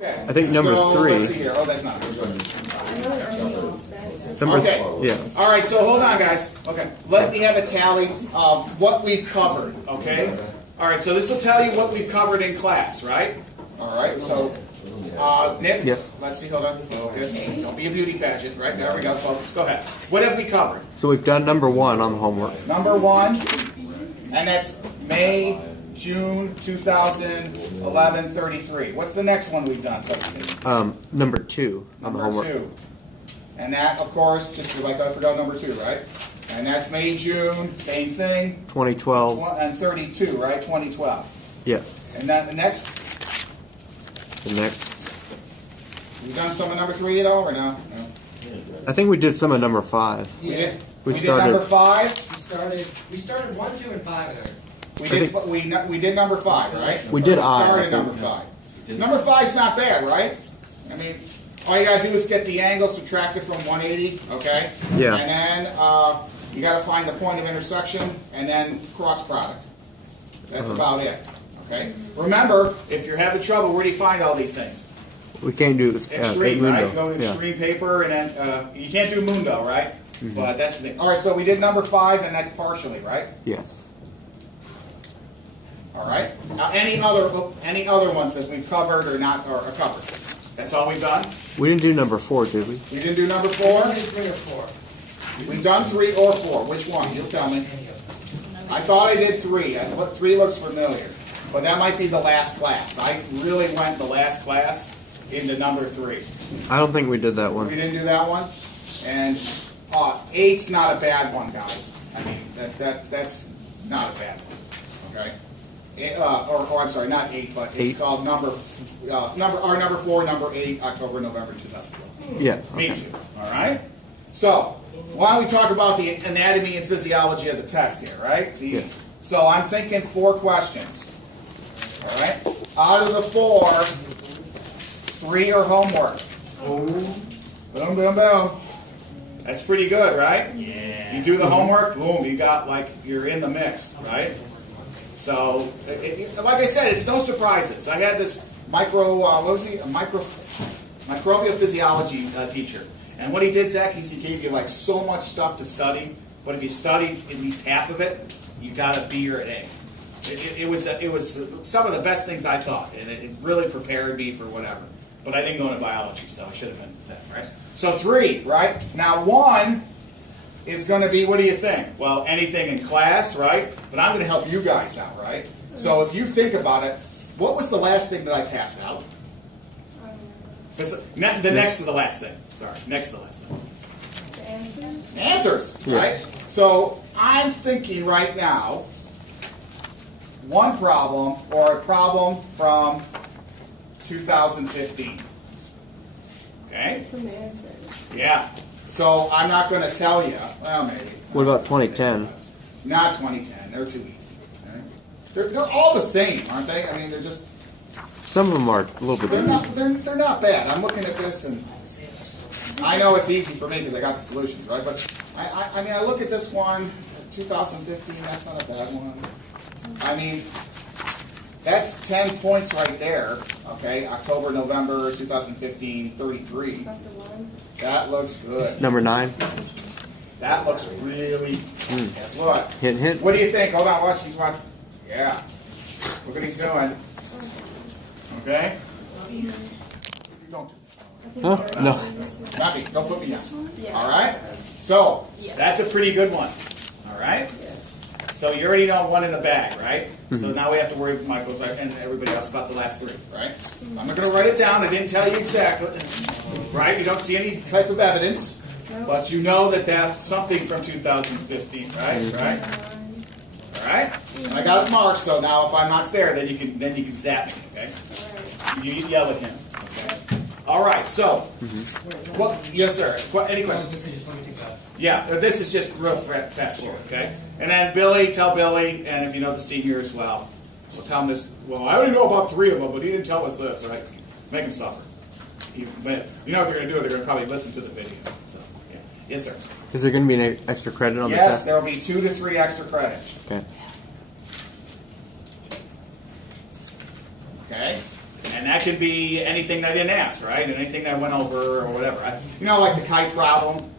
Okay. I think number so, 3. Let's see here. Oh, that's not good. Okay. Yeah. All right. So hold on, guys. Okay. Let me have a tally of what we've covered. Okay. All right. So this will tell you what we've covered in class, right? All right. So, Nick. Yep. Let's see. Hold on. Focus. Don't be a beauty pageant. Right there we go. Focus. Go ahead. What have we covered? So we've done number 1 on the homework. Number 1, and that's May, June 2011, 33. What's the next one we've done? Number 2 on the homework. Number 2. And that, of course, just like I forgot number 2, right? And that's May, June, same thing. 2012. And 32, right? 2012. Yes. And then the next, The next. we've done some of number 3 at all, or no? No. I think we did some of number 5. We did. We did started- number 5. We started 1, 2, and 5 there. We did number 5, right? We did We started I think. number 5. Number 5's not bad, right? I mean, all you gotta do is get the angle, subtract it from 180, okay? Yeah. And then you gotta find the point of intersection, and then cross product. That's about it, okay? Remember, if you're having trouble, where do you find all these things? We can't do Extreme, right? Mundo. Go to Yeah. extreme paper, and then you can't do Mundo, right? But that's the thing. All right, so we did number 5, and that's partially, right? Yes. All right. Now, any other ones that we've covered or not or covered? That's all we've done. We didn't do number 4, did we? We didn't do number 4. Only 3 or 4. We've done 3 or 4. Which one? You'll tell me. Any of them. I thought I did 3. 3 looks familiar, but that might be the last class. I really went the last class into number 3. I don't think we did that We one. didn't do that one. And 8's not a bad one, guys. I mean that's not a bad one. Okay. Or I'm sorry, not 8, but it's 8. called number 4, number 8, October, November 2012. Yeah. Me too. All right. So why don't we talk about the anatomy and physiology of the test here, right? Yeah. So I'm thinking 4 questions. All right. Out of the 4, 3 are homework. Boom, boom, boom. That's pretty good, right? Yeah. You do the homework, boom, you got you're in the mix, right? So, like I said, it's no surprises. I had this microbial physiology teacher. And what he did, Zach, is he gave you so much stuff to study, but if you studied at least half of it, you got a B or an A. It was some of the best things I thought, and it really prepared me for whatever. But I didn't go into biology, so I should have been that, right? So 3, right? Now 1 is going to be, what do you think? Well, anything in class, right? But I'm going to help you guys out, right? So if you think about it, what was the last thing that I passed out? The next to the last thing. Sorry, next to the last thing. Answers, right? So I'm thinking right now, one problem or a problem from 2015. Okay? From the answers. Yeah. So I'm not going to tell you. Well, maybe. What about 2010? Not 2010. They're too easy. Okay? They're all the same, aren't they? I mean, they're just. Some of them are a little bit They're different. not. They're not bad. I'm looking at this and I know it's easy for me because I got the solutions, right? But I mean, I look at this one, 2015. That's not a bad one. I mean, that's 10 points right there. Okay, October, November, 2015, 33. That's the one. That looks good. Number 9. That looks really. Guess what? Hint, hint. What do you think? Hold on, watch. He's watching. Yeah. Look what he's doing. Okay. Don't. Huh? No. Not me. Don't put me down. Yeah. All right. So Yeah. that's a pretty good one. All right. Yes. So you already know 1 in the bag, right? So now we have to worry, Michael and everybody else, about the last 3, right? I'm not going to write it down. I didn't tell you exactly, right? You don't see any type of evidence, but you know that that's something from 2015, right? Right? All right. And I got it marked. So now, if I'm not fair, then you can zap me, okay? You yell at him, okay? All right. So, yes, sir. Any questions? Yeah, this is just real fast forward, okay? And then Billy, tell Billy, and if you know the senior as well, we'll tell him this. Well, I only know about 3 of them, but he didn't tell us this, right? Make him suffer. You know what they're going to do? They're going to probably listen to the video. So, yeah. Yes, sir. Is there going to be an extra credit on the Yes, test? there will be 2 to 3 extra credits. Okay. Okay? And that that can be anything I didn't ask, right? And anything I went over or whatever. You know, like the kite problem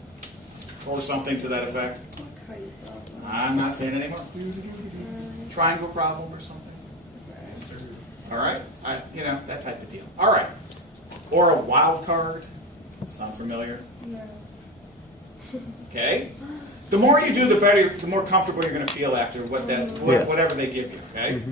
or something to that effect. I'm not saying anymore. Triangle problem or something. All right, you know, that type of deal. All right, or a wild card. Sound familiar? No. Okay. The more you do, the better, the more comfortable you're going to feel after Yes. whatever they give you. Okay.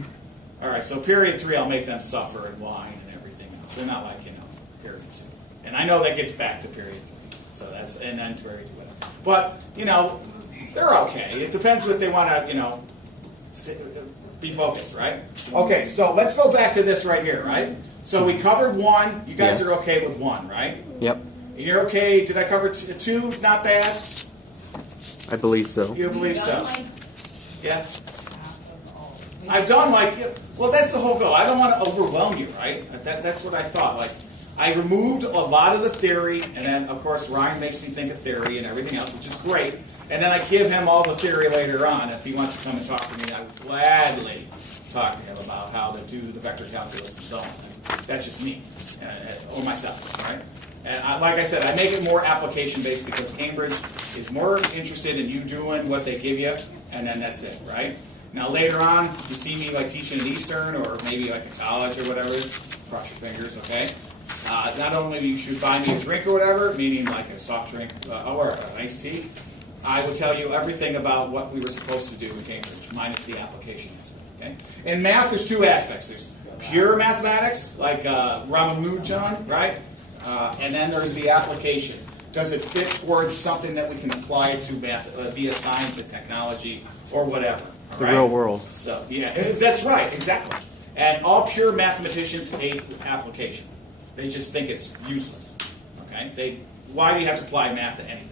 All right. So period 3, I'll make them suffer and whine and everything else. They're not like, you know, period 2. And I know that gets back to period 3. So that's, and then period 2, whatever. But you know, they're okay. It depends what they want to, you know, be focused, right? Okay. So let's go back to this right here, right? So we covered 1. You guys Yes. are okay with 1, right? Yep, And you're okay. Did I cover 2? Not bad. I believe so. You believe so? Done, like, Yeah. I've done like, well, that's the whole goal. I don't want to overwhelm you, right? That's what I thought. Like, I removed a lot of the theory, and then, of course, Ryan makes me think of theory and everything else, which is great. And then I give him all the theory later on. If he wants to come and talk to me, I would gladly talk to him about how to do the vector calculus and so on. And that's just me, or myself, right? And like I said, I make it more application-based because Cambridge is more interested in you doing what they give you, and then that's it, right? Now later on, if you see me like teaching at Eastern or maybe like a college or whatever it is, cross your fingers, okay? Not only you should buy me a drink or whatever, meaning like a soft drink or an iced tea, I will tell you everything about what we were supposed to do in Cambridge, minus the application aspect, okay? In math, there's 2 aspects. There's pure mathematics, like Ramanujan, right? And then there's the application. Does it fit towards something that we can apply to math via science and technology or whatever? The right? real world. So yeah, that's right, exactly. And all pure mathematicians hate application. They just think it's useless. Okay? Why do you have to apply math to anything?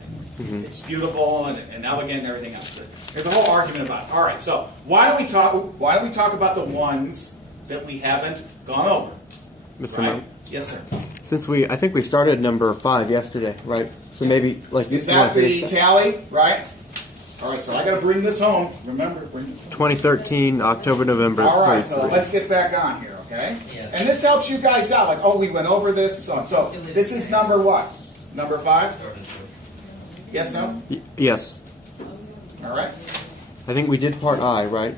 It's beautiful and elegant and everything else. There's a whole argument about it. All right, so why don't we talk about the ones that we haven't gone over? Mr. Right? Murmer? Yes, sir. Since I think we started number 5 yesterday, right? So maybe like Is that the tally, right? All right, so I got to bring this home. Remember, bring this home. 2013, October, November. All right, so 23. let's get back on here, okay? Yeah. And this helps you guys out. Like, oh, we went over this and so on. So this is number what? Number 5? Yes, no? Yes, All right. I think we did part I, right?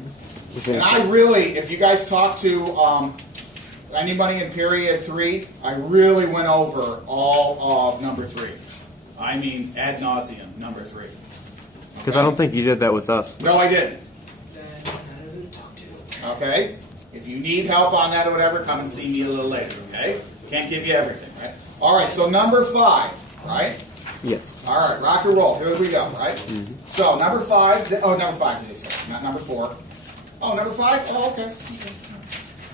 And I really, if you guys talk to anybody in period 3, I really went over all of number 3. I mean, ad nauseum, number 3. Because I don't think you did that with us. No, I didn't. Okay? If you need help on that or whatever, come and see me a little later, okay? Can't give you everything, right? All right, so number 5, right? Yes. All right, rock and roll. Here we go, right? So number 5, number 5 did they say, not number 4. Oh, number 5? Oh, okay.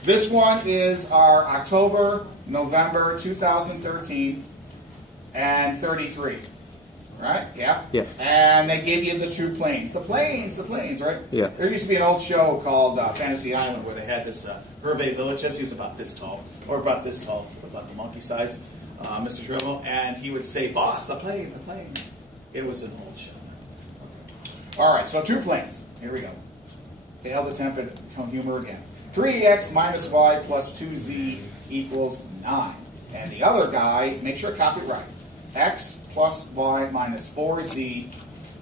This one is our October, November 2013, and 33. Right? Yeah? Yeah. And they gave you the 2 planes. The planes, right? Yeah. There used to be an old show called Fantasy Island where they had this Hervé village. He was about this tall, or about this tall, about the monkey size, Mr. Shrivel. And he would say, boss, the plane, the plane. It was an old show. All right, so 2 planes. Here we go. Failed attempt at humor again. 3x minus y plus 2z equals 9. And the other guy, make sure I copy it right. X plus y minus 4z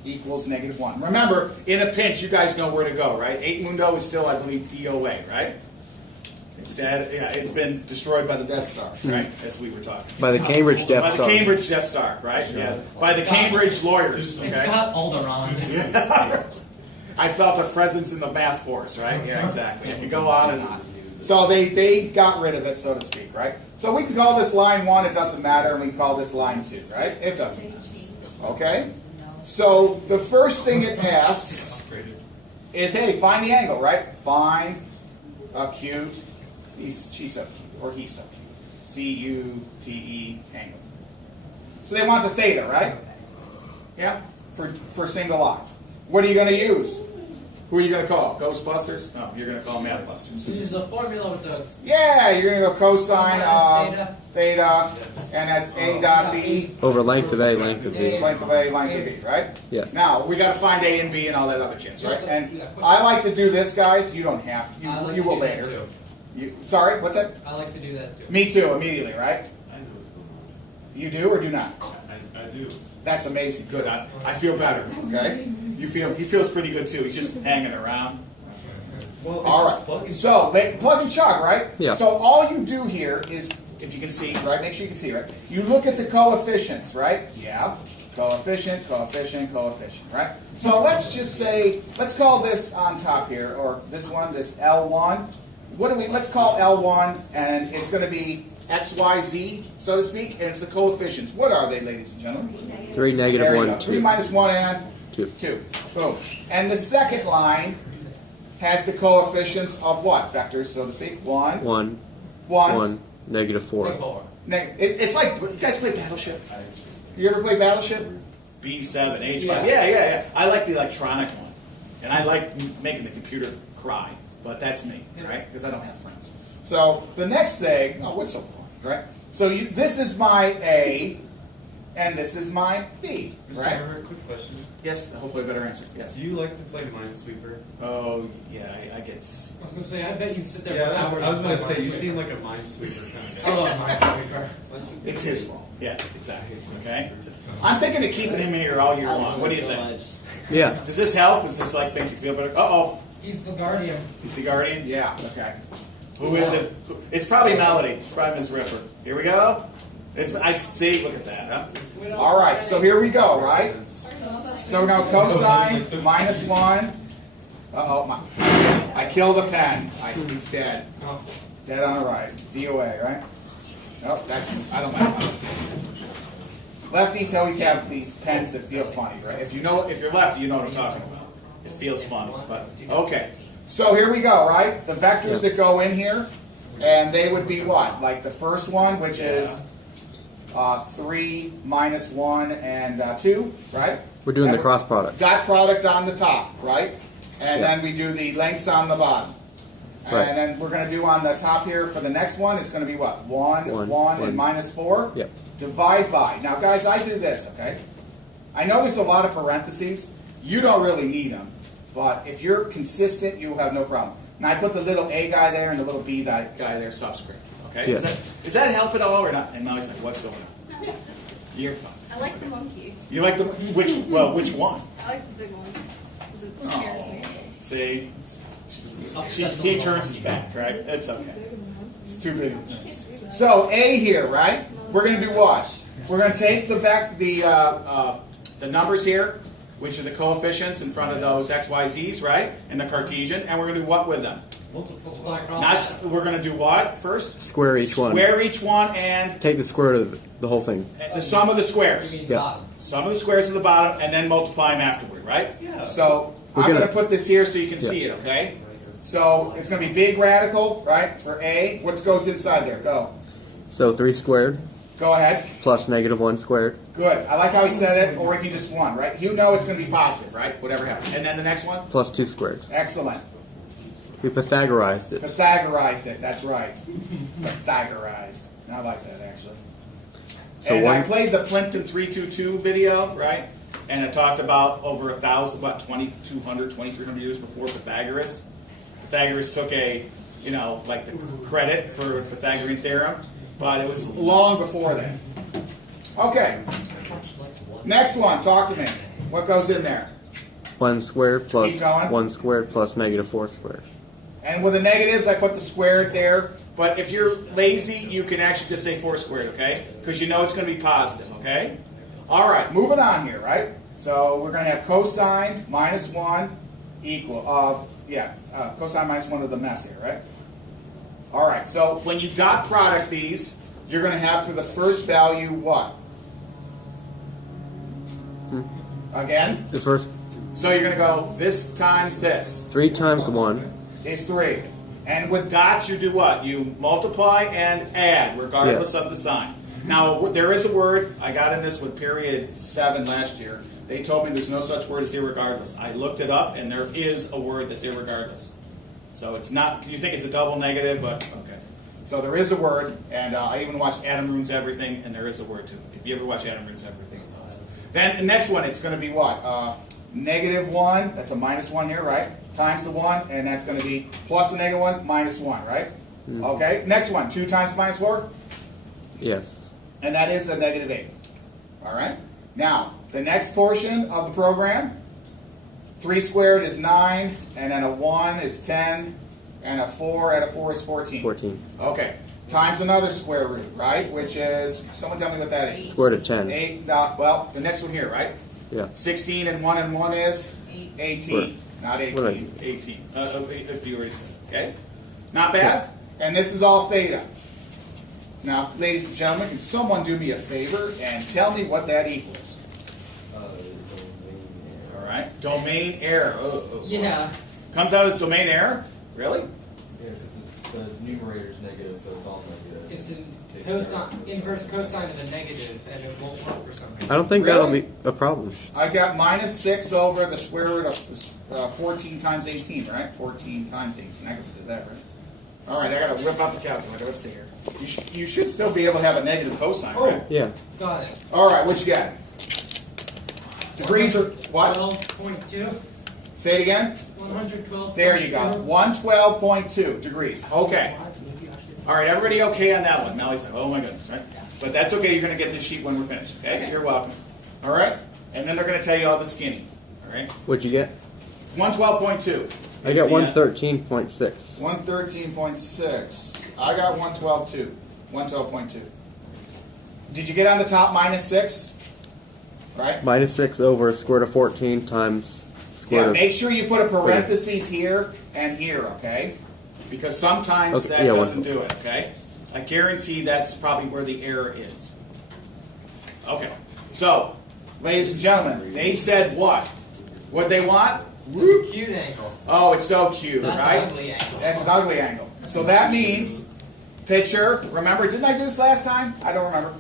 equals -1. Remember, in a pinch, you guys know where to go, right? 8 Mundo is still, I believe, DOA, right? It's dead. Yeah, it's been destroyed by the Death Star, right? As we were talking. By the Cambridge Death Star. By the Cambridge Death Star, right? Yeah. By the Cambridge lawyers, And okay? cut Alderaan. I felt a presence in the math force, right? Yeah, exactly. You can go on and on. So they got rid of it, so to speak, right? So we can call this line 1, it doesn't matter, and we can call this line 2, right? It doesn't matter. Okay? So the first thing it asks is, hey, find the angle, right? Find acute, she's so cute, or he's so cute. C-U-T-E angle. So they want the theta, right? Yeah? For single eye. What are you going to use? Who are you going to call? Ghostbusters? No, you're going to call Mathbusters. Use the formula with the Yeah, you're going to go cosine of theta, and that's A dot B, Over length of A, length of B. length of A, length of B, right? Yeah. Now, we got to find A and B and all that other jazz, right? And I like to do this, guys. You don't have to. You will later. Sorry, what's that? I like to do that too. Me too, immediately, right? I know what's going on. You do or do not? I do. That's amazing. Good. I feel better. Okay. He feels pretty good too. He's just hanging around. Well, All right. So plug and chug, right? Yeah. So all you do here is, if you can see, right? Make sure you can see, right? You look at the coefficients, right? Yeah. Coefficient, coefficient, coefficient, right? So let's just say, let's call this on top here, or this one, this L1. Let's call L1, and it's going to be XYZ, so to speak, and it's the coefficients. What are they, ladies and gentlemen? 3, negative There you 1, go. 3 2. minus 1 and 2. 2. Boom. And the second line has the coefficients of what? Vectors, so to speak. 1, 1, 1, negative 4. It's like, you guys play Battleship? You ever play Battleship? B7, H5. Yeah. I like the electronic one. And I like making the computer cry. But that's me, right? Because I don't have friends. So the next thing, oh, what's so funny, right? So this is my A, and this is my B, right? Mr. Murmer, quick question. Yes, hopefully a better answer. Yes. Do you like to play Minesweeper? Oh, yeah, I get... I was going to say, I bet you sit there Yeah, for hours. I was going to and say, play you Minesweeper. seem like a Minesweeper kind of I guy. love Minesweeper. It's his fault. Yes, exactly. Okay? I'm thinking of keeping him here all year long. What do you think? Yeah. Does this help? Does this make you feel better? Uh-oh. He's the guardian. He's the guardian? Yeah, okay. Who is it? It's probably Melody. It's probably Ms. Ripper. Here we go. I see. Look at that. Huh? All right, so here we go, right? So we're going to cosine minus 1. Uh-oh. I killed a pen. It's dead. Dead on the right. DOA, right? Nope, I don't like that. Lefties always have these pens that feel funny, right? If you're lefty, you know what I'm talking about. It feels funny, but okay. So here we go, right? The vectors that go in here, and they would be what? Like the first one, which is 3 minus 1 and 2, right? We're doing the cross product. Dot product on the top, right? And then we do the lengths on the bottom. Right. And then we're going to do on the top here for the next one, it's going to be what? 1, and minus 4? Yep. Divide by. Now, guys, I do this, okay? I know there's a lot of parentheses. You don't really need them. But if you're consistent, you'll have no problem. Now, I put the little A guy there and the little B guy there subscript. Okay? Yeah. Does that help at all or not? And now he's like, what's going on? No. You're fine. I like the monkey. You like which one? I like the big one. 'Cause it scares me. See? He turns his back, right? It's okay. It's too big. So A here, right? We're going to do what? We're going to take the numbers here, which are the coefficients in front of those x, y, z's, right? And the Cartesian, and we're going to do what with them? Multiply across. We're going to do what first? Square each one. Square each one and Take the square root of the whole thing. the sum of the squares. Yeah. Sum of the squares at the bottom, and then multiply them afterward, right? Yeah. So I'm going to put this here so you can see it, okay? So it's going to be big radical, right, for A. What goes inside there? Go. So 3 squared Go ahead. plus negative 1 squared. Good. I like how he said it, or we can just 1, right? You know it's going to be positive, right? Whatever happens. And then the next one? Plus 2 squared. Excellent. We Pythagorized it. Pythagorized it. That's right. Pythagorized. I like that, actually. So And I one, played the Plimpton 322 video, right? And it talked about over 1,000, about 2,200, 2,300 years before Pythagoras. Pythagoras took like the credit for the Pythagorean theorem, but it was long before that. Okay. Next one. Talk to me. What goes in there? 1 squared plus Keep going. 1 squared plus negative 4 squared. And with the negatives, I put the squared there. But if you're lazy, you can actually just say 4 squared, okay? Because you know it's going to be positive, okay? All right, moving on here, right? So we're going to have cosine minus 1 equal of, cosine minus 1 of the mess here, right? All right, so when you dot product these, you're going to have for the first value what? Again? The first So you're going to go this times this. 3 times 1. Is 3. And with dots, you do what? You multiply and add, regardless of the sign. Now, there is a word, I got in this with period 7 last year. They told me there's no such word as irregardless. I looked it up, and there is a word that's irregardless. So it's not, you think it's a double negative, but okay. So there is a word, and I even watched Adam Ruins Everything, and there is a word too. If you ever watch Adam Ruins Everything, it's awesome. Then the next one, it's going to be what? Negative 1, that's a minus 1 here, right? Times the 1, and that's going to be plus a negative 1, minus 1, right? Okay, next one, 2 times minus 4, Yes. and that is a negative 8. All right? Now, the next portion of the program, 3 squared is 9, and then a 1 is 10, and a 4 add a 4 is 14. 14. Okay, times another square root, right? Which is, someone tell me what that is. Square root of 10. 8, well, the next one here, right? Yeah. 16 and 1 is 18. Not 18. What? 18. If you already said, okay? Not bad? And this is all theta. Now, ladies and gentlemen, can someone do me a favor and tell me what that equals? All right, domain error. Yeah. Comes out as domain error? Really? Yeah, because the numerator's negative, so it's all negative. It's a cosine, inverse cosine of a negative, and it won't work for some reason. I don't think Really? that'll be a problem. I got minus 6 over the square root of 14 times 18, right? 14 times 18. I could do that, right? All right, I got to whip out the calculator. Let's see here. You should still be able to have a negative cosine, right? Yeah. Got it. All right, what you got? Degrees are what? 12.2. Say it again. 112. There you go. 112.2 degrees. Okay. All right, everybody okay on that one? Melly's like, oh my goodness, right? But that's okay. You're going to get this sheet when we're finished. Okay? You're welcome. All right? And then they're going to tell you all the skinny. All right? What'd you get? 112.2. I got 113.6. 113.6. I got 112.2. 112.2. Did you get on the top minus 6? Right? Minus 6 over square root of 14 times square Yeah, root make sure you put a parenthesis here and here, okay? Because sometimes Okay, that yeah, doesn't do it, okay? I guarantee that's probably where the error is. Okay, so, ladies and gentlemen, they said what? What they want? Cute angle. Oh, it's so cute, That's right? an ugly angle. That's an ugly angle. So that means, picture, remember, didn't I do this last time? I don't remember.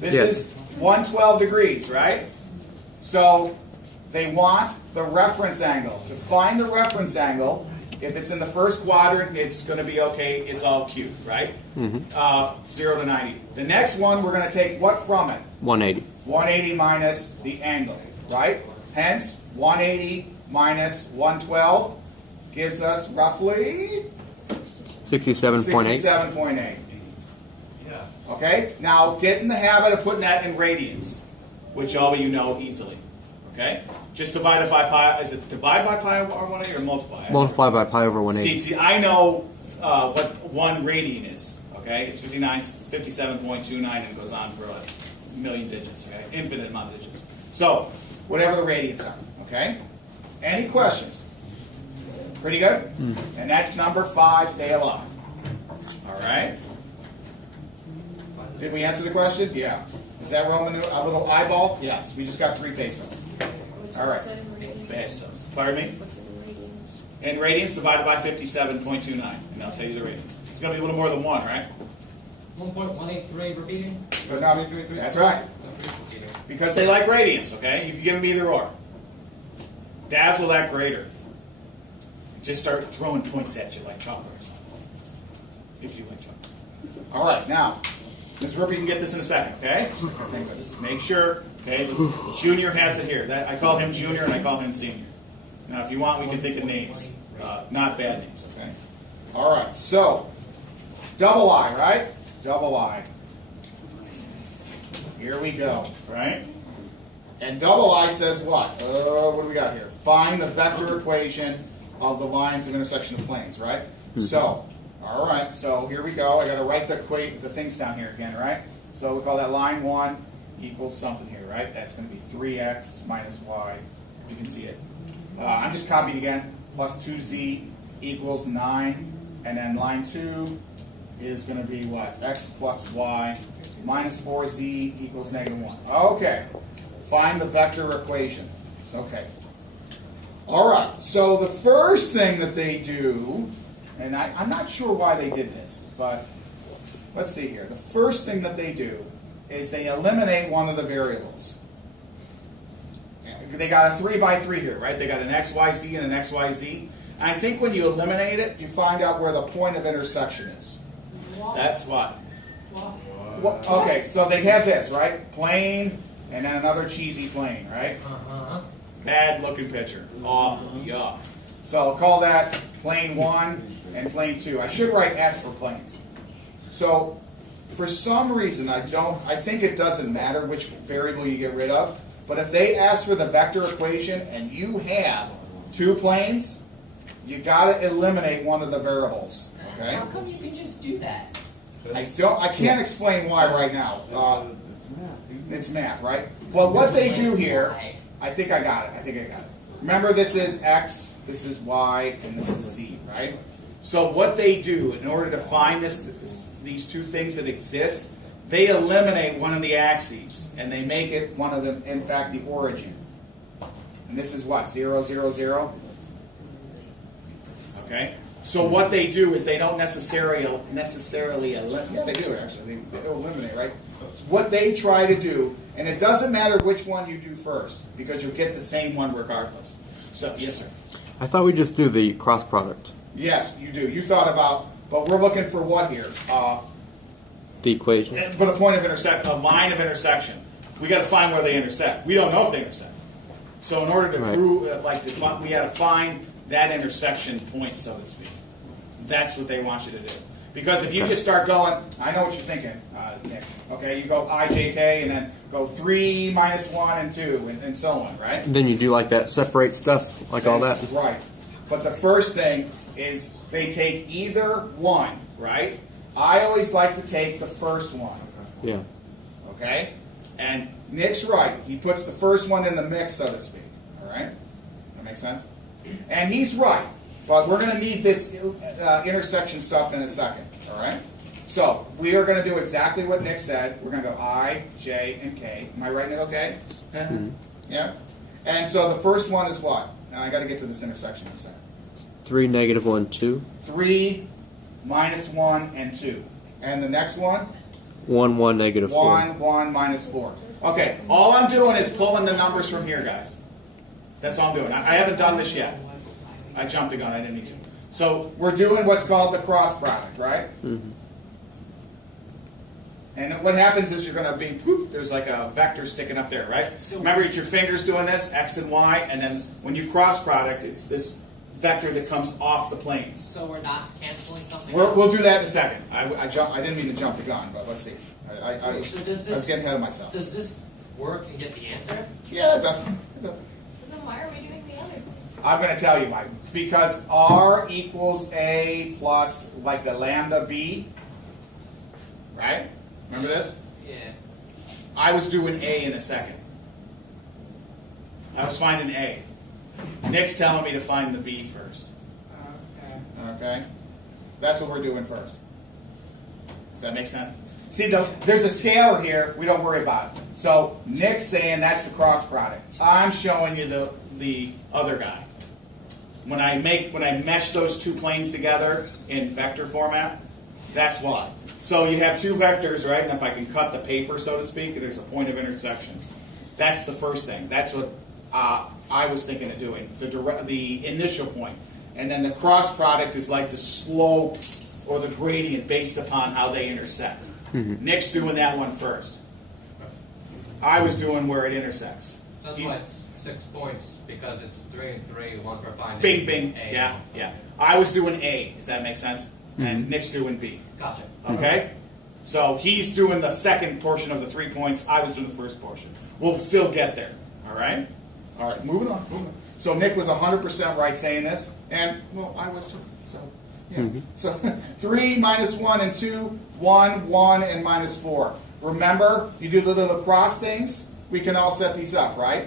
This Yes. is 112 degrees, right? So they want the reference angle. To find the reference angle, if it's in the first quadrant, it's going to be okay. It's all cute, right? 0 to 90. The next one, we're going to take what from it? 180. 180 minus the angle, right? Hence, 180 minus 112 gives us roughly 67.8. 67.8. Yeah. Okay? Now, get in the habit of putting that in radians, which all of you know easily. Okay? Just divide it by pi. Is it divide by pi over 180 or multiply? Multiply by pi over 180. See, I know what 1 radian is. Okay? It's 57.29 and it goes on for a million digits. Okay? Infinite amount of digits. So, whatever the radians are. Okay? Any questions? Pretty good? And that's number 5, stay alive. All right? Did we answer the question? Yeah. Is that Roman a little eyeball? Yes. We just got 3 pesos. All right. What's that in radians? Pesos. Pardon me? What's it in radians? In radians divided by 57.29. And I'll tell you the radians. It's going to be a little more than 1, right? 1.183 repeating. But no, that's right. Because they like radians, okay? You can give them either or. Dazzle that grader. Just start throwing points at you like chocolate or something. If you like chocolate. All right, now, Ms. Ripper, you can get this in a second, okay? Thank goodness. Make sure, okay, the junior has it here. I call him junior and I call him senior. Now, if you want, we can think of names. Not bad names, okay? All right, so, double I, right? Double I. Here we go, right? And double I says what? What do we got here? Find the vector equation of the lines of intersection of planes, right? So, all right, so here we go. I got to write the things down here again, right? So we call that line 1 equals something here, right? That's going to be 3x minus y, if you can see it. I'm just copying again. Plus 2z equals 9. And then line 2 is going to be what? X plus y minus 4z equals -1. Okay. Find the vector equation. It's okay. All right. So the first thing that they do, and I'm not sure why they did this, but let's see here. The first thing that they do is they eliminate one of the variables. They got a 3 by 3 here, right? They got an XYZ and an XYZ. And I think when you eliminate it, you find out where the point of intersection is. That's what. Well, okay, so they have this, right? Plane, and then another cheesy plane, right? Bad looking picture. Awful. Yuck. So I'll call that plane 1 and plane 2. I should write S for planes. So for some reason I think it doesn't matter which variable you get rid of, but if they ask for the vector equation and you have 2 planes, you gotta eliminate one of the variables. Okay? How come you can just do that? I can't explain why right now. It's math, right? Well, what they do here, I think I got it. Remember, this is X, this is Y, and this is Z, right? So what they do, in order to find these two things that exist, they eliminate one of the axes, and they make it one of them, in fact, the origin. And this is what, 0, 0, 0? Okay? So what they do is they don't necessarily eliminate, yeah, they do actually, they eliminate, right? What they try to do, and it doesn't matter which one you do first, because you'll get the same one regardless. So, yes, sir. I thought we just do the cross product. Yes, you do. You thought about, but we're looking for what here? The equation. But a point of intersection, a line of intersection. We got to find where they intersect. We don't know if they intersect. So in order to prove, we got to find that intersection point, so to speak. That's what they want you to do. Because if you just start going, I know what you're thinking, Nick. Okay, you go I, J, K, and then go 3, minus 1, and 2, and so on, right? And then you do like that separate stuff, like all that. Right. But the first thing is they take either one, right? I always like to take the first one. Yeah. Okay? And Nick's right. He puts the first one in the mix, so to speak. All right? That makes sense? And he's right. But we're going to need this intersection stuff in a second. All right? So we are going to do exactly what Nick said. We're going to go I, J, and K. Am I writing it okay? Yeah? And so the first one is what? Now I got to get to this intersection in a second. 3, negative 1, 2. 3, minus 1, and 2. And the next one? 1, 1, negative 4. 1, 1, minus 4. Okay, all I'm doing is pulling the numbers from here, guys. That's all I'm doing. I haven't done this yet. I jumped the gun. I didn't need to. So we're doing what's called the cross product, right? Mm-hmm. And what happens is you're going to be, whoop, there's like a vector sticking up there, right? Remember, it's your fingers doing this, X and Y, and then when you cross product, it's this vector that comes off the planes. So we're not canceling something? We'll do that in a second. I didn't mean to jump the gun, but let's see. I was getting ahead of myself. Does this work and get the answer? Yeah, it does. It does. So then why are we doing the other? I'm going to tell you, Mike. Because R equals A plus, like the lambda B, right? Remember this? Yeah. I was doing A in a second. I was finding A. Nick's telling me to find the B first. Okay? That's what we're doing first. Does that make sense? See, there's a scalar here. We don't worry about it. So Nick's saying that's the cross product. I'm showing you the other guy. When I mesh those two planes together in vector format, that's why. So you have two vectors, right? And if I can cut the paper, so to speak, there's a point of intersection. That's the first thing. That's what I was thinking of doing, the initial point. And then the cross product is like the slope or the gradient based upon how they intersect. Mm-hmm. Nick's doing that one first. I was doing where it intersects. That's why it's 6 points, because it's 3 and 3, 1 for finding. Bing, bing. A. Yeah, yeah. I was doing A. Does that make sense? Mm-hmm. And Nick's doing B. Gotcha. Okay? So he's doing the second portion of the 3 points. I was doing the first portion. We'll still get there. All right? All right, moving on. So Nick was 100% right saying this, and, well, I was too. So, yeah. Mm-hmm. So 3, minus 1, and 2, 1, 1, and minus 4. Remember, you do the little cross things. We can all set these up, right?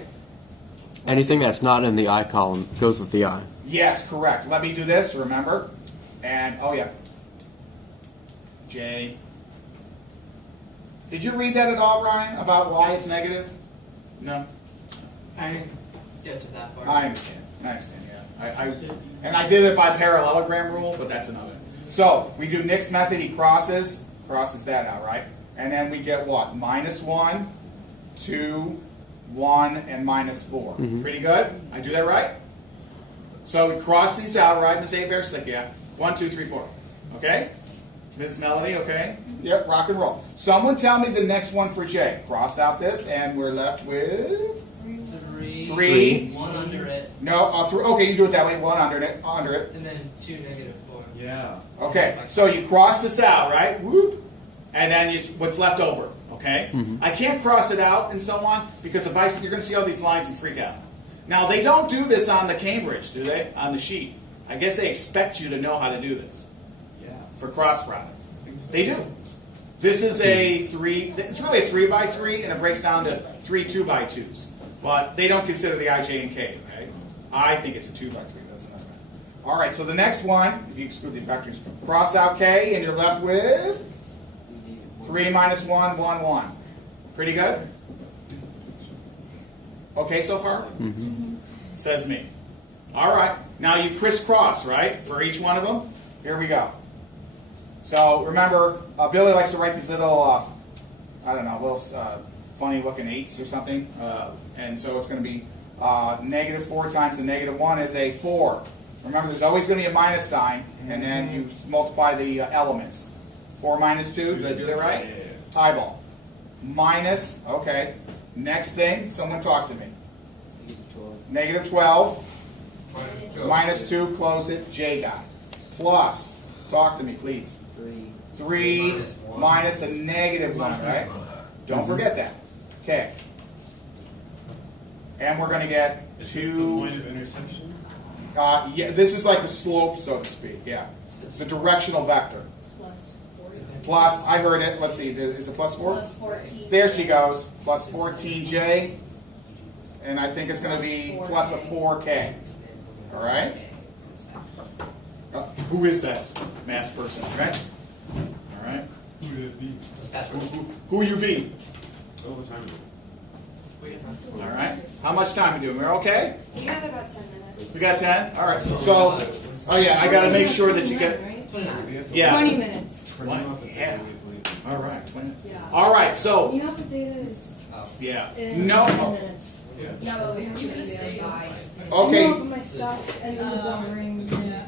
Anything that's not in the I column goes with the I. Yes, correct. Let me do this, remember? And, oh yeah. J. Did you read that at all, Ryan, about why it's negative? No? I didn't get to that part. I understand, yeah. And I did it by parallelogram rule, but that's another. So, we do Nick's method, he crosses that out, right? And then we get what? Minus 1, 2, 1, and minus 4. Mm-hmm. Pretty good? I do that right? So we cross these out, right? Miss A. Bear Slick, yeah. 1, 2, 3, 4. Okay? Miss Melody, okay? Mm-hmm. Yep, rock and roll. Someone tell me the next one for J. Cross out this, and we're left with 3. 3. 1 under it. No, okay, you do it that way. One under it, And then 2 negative 4. Yeah. Okay, so you cross this out, right? Whoop, and then what's left over. Okay, I can't cross it out and so on because if you're going to see all these lines and freak out. Now they don't do this on the Cambridge, do they? On the sheet. I guess they expect you to know how to do this Yeah. for cross product. I think so. They do. This is a 3. It's really a 3 by 3, and it breaks down to 3 2 by 2s. But they don't consider the I, J, and K, right? I think it's a 2 by 3. That's not right. All right. So the next one, if you exclude the vectors, cross out K, and you're left with 3 minus 1, 1, 1. Pretty good. Okay so far? Says me. All right. Now you crisscross, right? For each one of them. Here we go. So remember, Billy likes to write these little, I don't know, little funny looking 8s or something. And so it's going to be negative 4 times the negative 1 is a 4. Remember, there's always going to be a minus sign, and then you multiply the elements. 4 minus 2, did I do that right? Yeah. Eyeball. Minus, okay. Next thing, someone talk to me. Negative 12. Minus 2, close it, J guy. Plus, talk to me, please. 3 minus a negative 1, right? Don't forget that. Okay. And we're going to get Is this the 2. point of intersection? Yeah, this is like the slope, so to speak. Yeah. It's the directional vector. Plus 14. Plus, I heard it. Let's see. Is it plus 4? Plus 14. There she goes. Plus 14J. And I think it's going to be plus a 4K. All right? Who is that math person, right? All right. Who would it be? Who you be? All the time. All right. How much time we doing? We're okay? We got about 10 minutes. We got 10? All right. So, oh yeah, I got to make sure that you get, 29. yeah. 20 minutes. Yeah. All right, 20 minutes. Yeah. All right, so, You know what the data is yeah. in No. 10 minutes. No, but we have You to can be stay there by. by. Okay. You know, my stuff and then the bell rings. Yeah.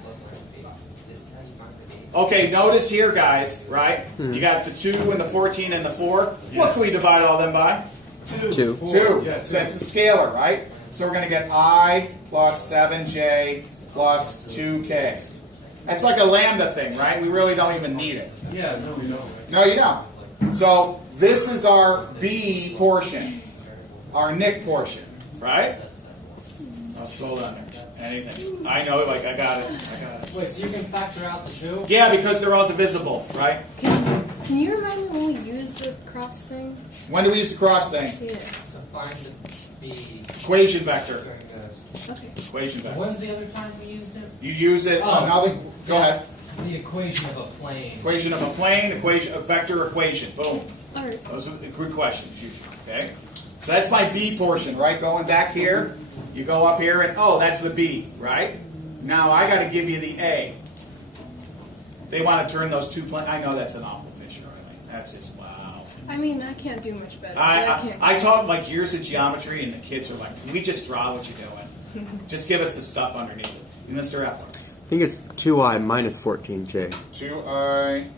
Okay, notice here, guys, right? You got the 2 and the 14 and the 4. What can we divide all them by? 2. 2. Yeah, So that's a scalar, right? So we're going to get I plus 7J plus 2K. That's like a lambda thing, right? We really don't even need it. Yeah, no, we don't. No, you don't. So this is our B portion, our Nick portion, right? I'll slow down there. Anything. I know, like, I got it. Wait, so you can factor out the 2? Yeah, because they're all divisible, right? Can you remind me when we use the cross thing? When do we use the cross thing? Yeah. To find the Equation vector. Okay. Equation vector. When's the other time we used it? You use it. Oh. Now, go ahead. The equation of a plane. Equation of a plane, equation, a vector equation. Boom. All right. Those are the good questions usually. Okay. So that's my B portion, right? Going back here, you go up here, and oh, that's the B, right? Now I got to give you the A. They want to turn those two planes. I know that's an awful picture. I mean, that's just wow. I mean, I can't do much better. So I can't. I taught like years of geometry, and the kids are like, "Can we just draw what you're doing? Just give us the stuff underneath it." And Mr. Epler. I think it's 2I minus 14J. 2I.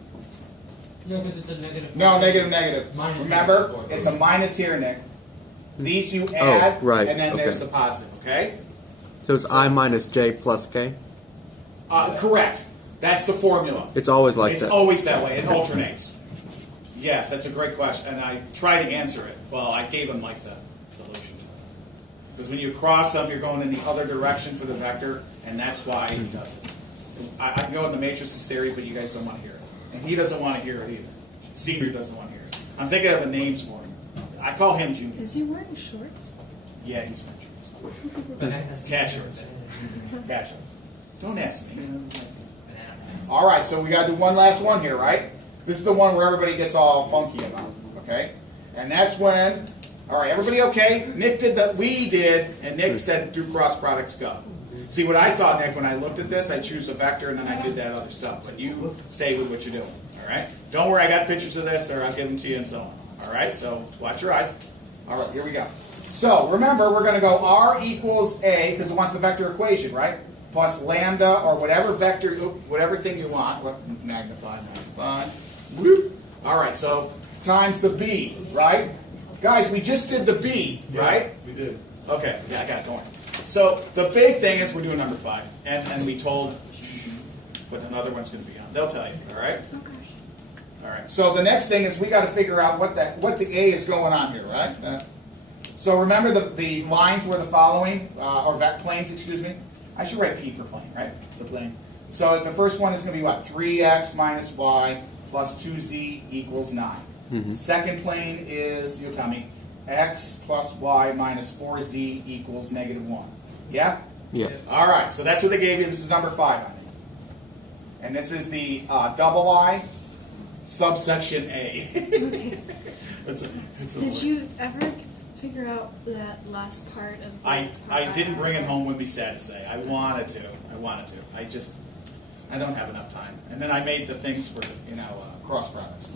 No, because it's a negative. No, negative, negative. Minus Remember, negative 4. it's a minus here, Nick. These you add, right, and then there's okay. the positive, okay? So it's I minus J plus K? Correct. That's the formula. It's always like It's that. always that way. It alternates. Yes, that's a great question, and I tried to answer it. Well, I gave him like the solution to it. Because when you cross them, you're going in the other direction for the vector, and that's why he does it. I can go in the matrices theory, but you guys don't want to hear it. And he doesn't want to hear it either. Senior doesn't want to hear it. I'm thinking of the names for him. I call him Junior. Is he wearing shorts? Yeah, he's wearing shorts. Bananas. Cat shorts. Cat shorts. Don't ask me. Banana. All right, so we got to do one last one here, right? This is the one where everybody gets all funky about, okay? And that's when, all right, everybody okay? Nick did that, we did, and Nick said do cross products, go. See, what I thought, Nick, when I looked at this, I choose a vector and then I did that other stuff. But you stay with what you're doing, all right? Don't worry, I got pictures of this, or I'll give them to you and so on. All right, so watch your eyes. All right, here we go. So remember, we're going to go R equals A, because it wants the vector equation, right? Plus lambda, or whatever vector, whatever thing you want. Magnify. Whoop. All right, so times the B, right? Guys, we just did the B, right? We did. Okay, yeah, I got it, don't worry. So the big thing is we're doing number 5, and we told what another one's going to be on. They'll tell you. All right. Okay. All right. So the next thing is we got to figure out what the A is going on here, right? So remember the lines were the following, or planes, excuse me. I should write P for plane, right? The plane. So the first one is going to be what? 3x minus y plus 2z equals 9. Second plane is, you'll tell me, x plus y minus 4z equals -1. Yeah? Yes. All right, so that's what they gave you. This is number 5, I think. And this is the double I, subsection A. Did you ever figure out that last part of the I didn't bring it home, would be sad to say. I wanted to. I don't have enough time. And then I made the things for, cross products.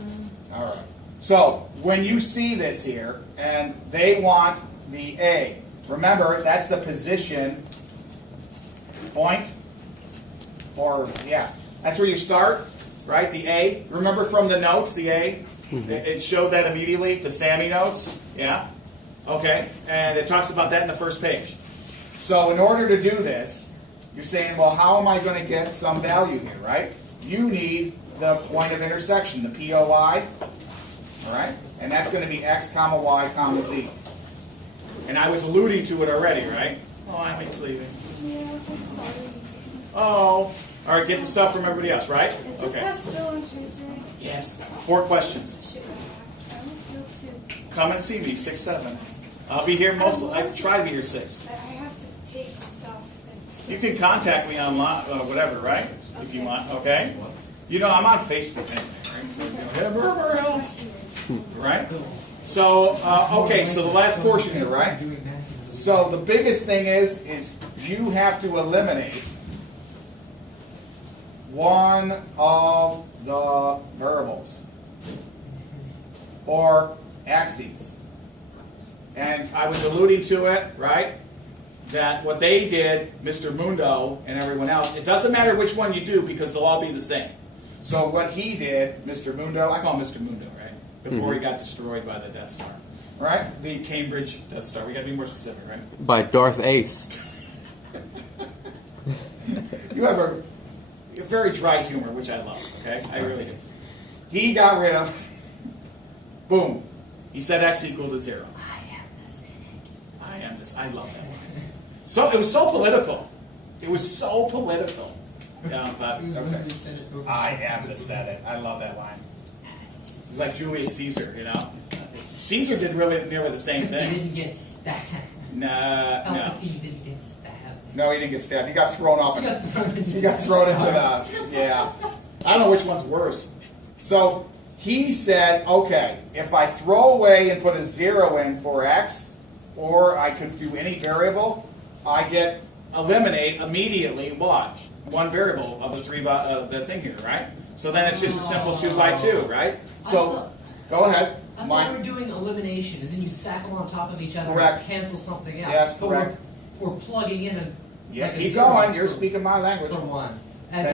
All right. So when you see this here, and they want the A, remember that's the position point, or that's where you start, right? The A. Remember from the notes, the A. It showed that immediately. The Sammy notes, yeah. Okay, and it talks about that in the first page. So in order to do this, you're saying, well, how am I going to get some value here, right? You need the point of intersection, the POI, all right? And that's going to be x comma y comma z. And I was alluding to it already, right? Oh, Emmy's leaving. Yeah, I'm sorry. Oh, all right, get the stuff from everybody else, right? Is this test still on Tuesday? Yes, 4 questions. Shoot, I don't feel too. Come and see me, 6, 7. I'll be here mostly. I try to be here 6. I have to take stuff and stuff. You can contact me online, whatever, right? If you want, okay? I'm on Facebook anyway, right? So, hey, Murmer, help. Right? So, okay, so the last portion here, right? So the biggest thing is you have to eliminate one of the variables or axes. And I was alluding to it, right? That what they did, Mr. Mundo and everyone else, it doesn't matter which one you do because they'll all be the same. So what he did, Mr. Mundo, I call him Mr. Mundo, right? Before he got destroyed by the Death Star. Right? The Cambridge Death Star. We got to be more specific, right? By Darth AICE. You have a very dry humor, which I love, okay? I really do. He got rid of, boom. He said x equal to 0. I am this. I love that one. So it was so political. It was so political. Yeah, but okay. I am the Senate. I love that line. It was like Julius Caesar, Caesar did really nearly the same He thing. didn't get stabbed. No. Palpatine didn't get stabbed. No, he didn't get stabbed. He got thrown off. He got thrown into He got thrown into the, I don't know which one's worse. So he said, okay, if I throw away and put a 0 in for x, or I could do any variable, I eliminate immediately what? One variable of the thing here, right? So then it's just a simple 2 by 2, right? So go ahead. I thought we were doing elimination, as in you stack them on top of each other Correct. and cancel something out. Yes, But correct. We're plugging in a Yeah, like a keep 0 going. You're speaking my language. for 1.